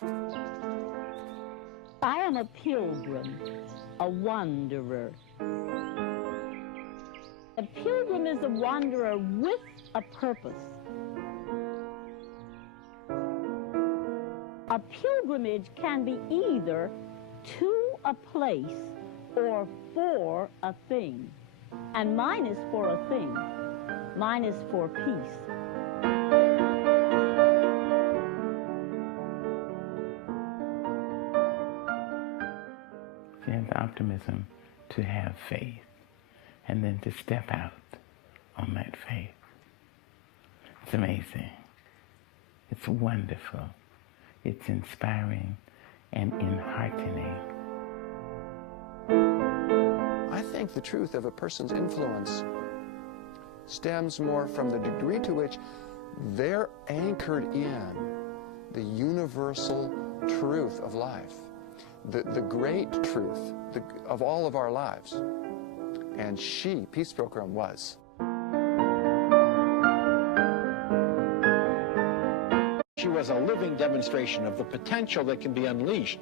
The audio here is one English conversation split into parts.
I am a pilgrim, a wanderer. A pilgrim is a wanderer with a purpose. A pilgrimage can be either to a place or for a thing. And mine is for a thing. Mine is for peace. There's optimism to have faith and then to step out on that faith. It's amazing. It's wonderful. It's inspiring and enheartening. I think the truth of a person's influence stems more from the degree to which they're anchored in the universal truth of life, the great truth of all of our lives. And she, Peace Pilgrim, was. She was a living demonstration of the potential that can be unleashed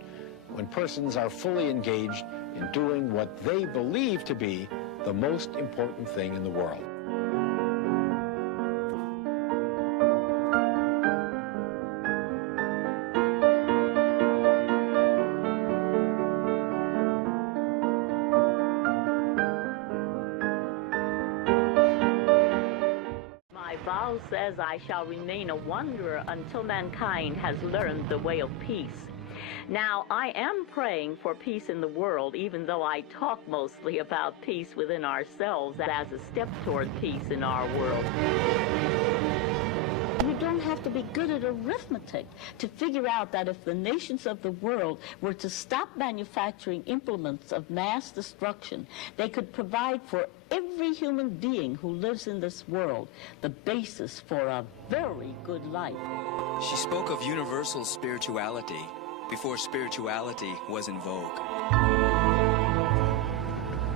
when persons are fully engaged in doing what they believe to be the most important thing in the world. My vow says I shall remain a wanderer until mankind has learned the way of peace. Now, I am praying for peace in the world, even though I talk mostly about peace within ourselves as a step toward peace in our world. You don't have to be good at arithmetic to figure out that if the nations of the world were to stop manufacturing implements of mass destruction, they could provide for every human being who lives in this world the basis for a very good life. She spoke of universal spirituality before spirituality was in vogue.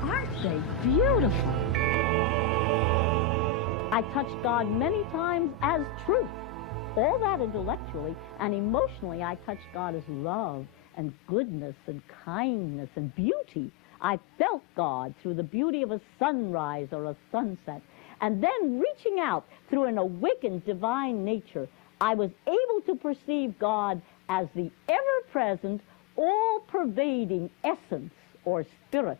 Aren't they beautiful? I touched God many times as truth. All that intellectually, and emotionally I touched God as love and goodness and kindness and beauty. I felt God through the beauty of a sunrise or a sunset. And then reaching out through an awakened divine nature, I was able to perceive God as the ever-present, all-pervading essence or spirit,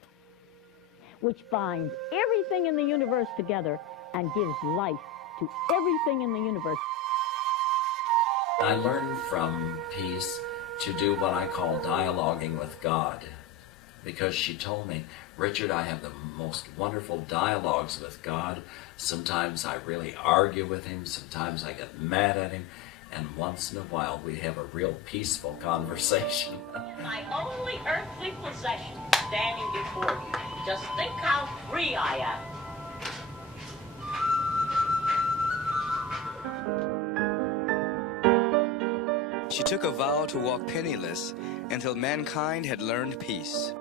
which binds everything in the universe together and gives life to everything in the universe. I learned from Peace to do what I call dialoguing with God, because she told me, Richard, I have the most wonderful dialogues with God. Sometimes I really argue with him, sometimes I get mad at him, and once in a while we have a real peaceful conversation. My only earthly possession standing before you. Just think how free I am. She took a vow to walk penniless until mankind had learned peace.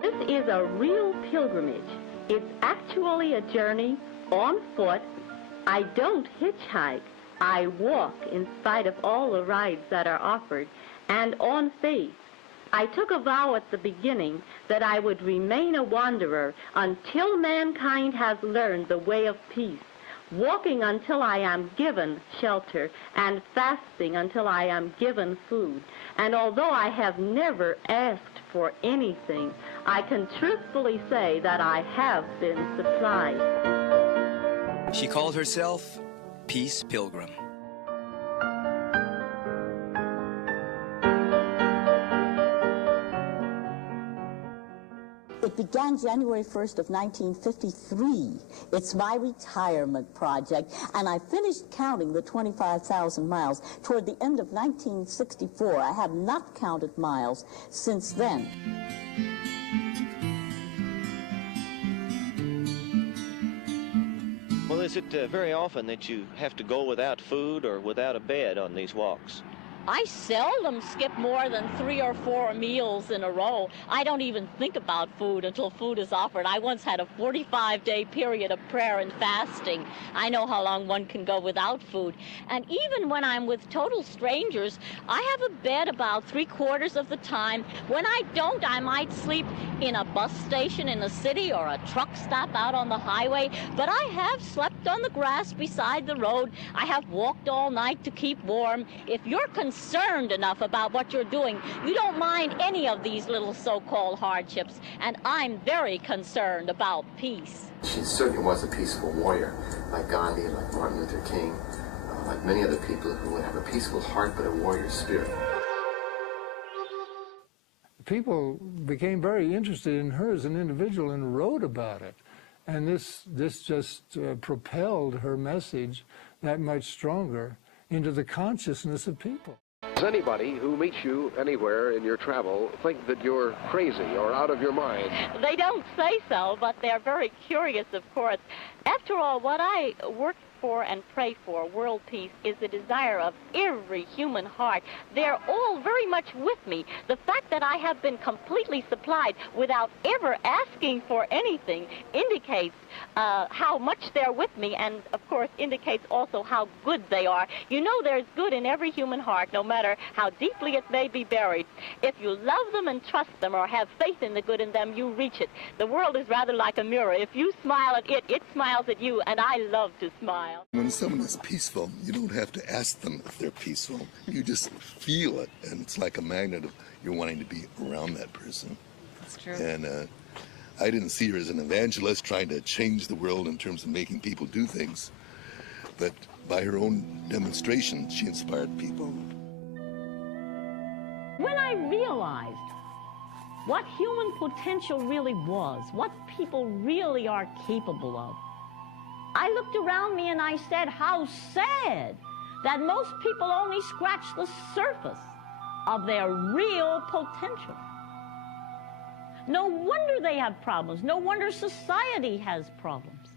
This is a real pilgrimage. It's actually a journey on foot. I don't hitchhike. I walk in spite of all the rides that are offered, and on faith. I took a vow at the beginning that I would remain a wanderer until mankind has learned the way of peace, walking until I am given shelter, and fasting until I am given food. And although I have never asked for anything, I can truthfully say that I have been supplied. She called herself Peace Pilgrim. It began January 1st of 1953. It's my retirement project, and I finished counting the 25,000 miles toward the end of 1964. I have not counted miles since then. Well, is it very often that you have to go without food or without a bed on these walks? I seldom skip more than 3 or 4 meals in a row. I don't even think about food until food is offered. I once had a 45-day period of prayer and fasting. I know how long one can go without food. And even when I'm with total strangers, I have a bed about 3/4 of the time. When I don't, I might sleep in a bus station in a city or a truck stop out on the highway. But I have slept on the grass beside the road. I have walked all night to keep warm. If you're concerned enough about what you're doing, you don't mind any of these little so-called hardships, and I'm very concerned about peace. She certainly was a peaceful warrior, like Gandhi, like Martin Luther King, like many other people who would have a peaceful heart but a warrior spirit. People became very interested in her as an individual and wrote about it. And this just propelled her message that much stronger into the consciousness of people. Does anybody who meets you anywhere in your travel think that you're crazy or out of your mind? They don't say so, but they're very curious, of course. After all, what I work for and pray for, world peace, is the desire of every human heart. They're all very much with me. The fact that I have been completely supplied without ever asking for anything indicates how much they're with me, and of course indicates also how good they are. You know, there's good in every human heart, no matter how deeply it may be buried. If you love them and trust them or have faith in the good in them, you reach it. The world is rather like a mirror. If you smile at it, it smiles at you, and I love to smile. When someone is peaceful, you don't have to ask them if they're peaceful. You just feel it, and it's like a magnet of you're wanting to be around that person. That's true. And I didn't see her as an evangelist trying to change the world in terms of making people do things, but by her own demonstration, she inspired people. When I realized what human potential really was, what people really are capable of, I looked around me and I said, how sad that most people only scratch the surface of their real potential. No wonder they have problems. No wonder society has problems.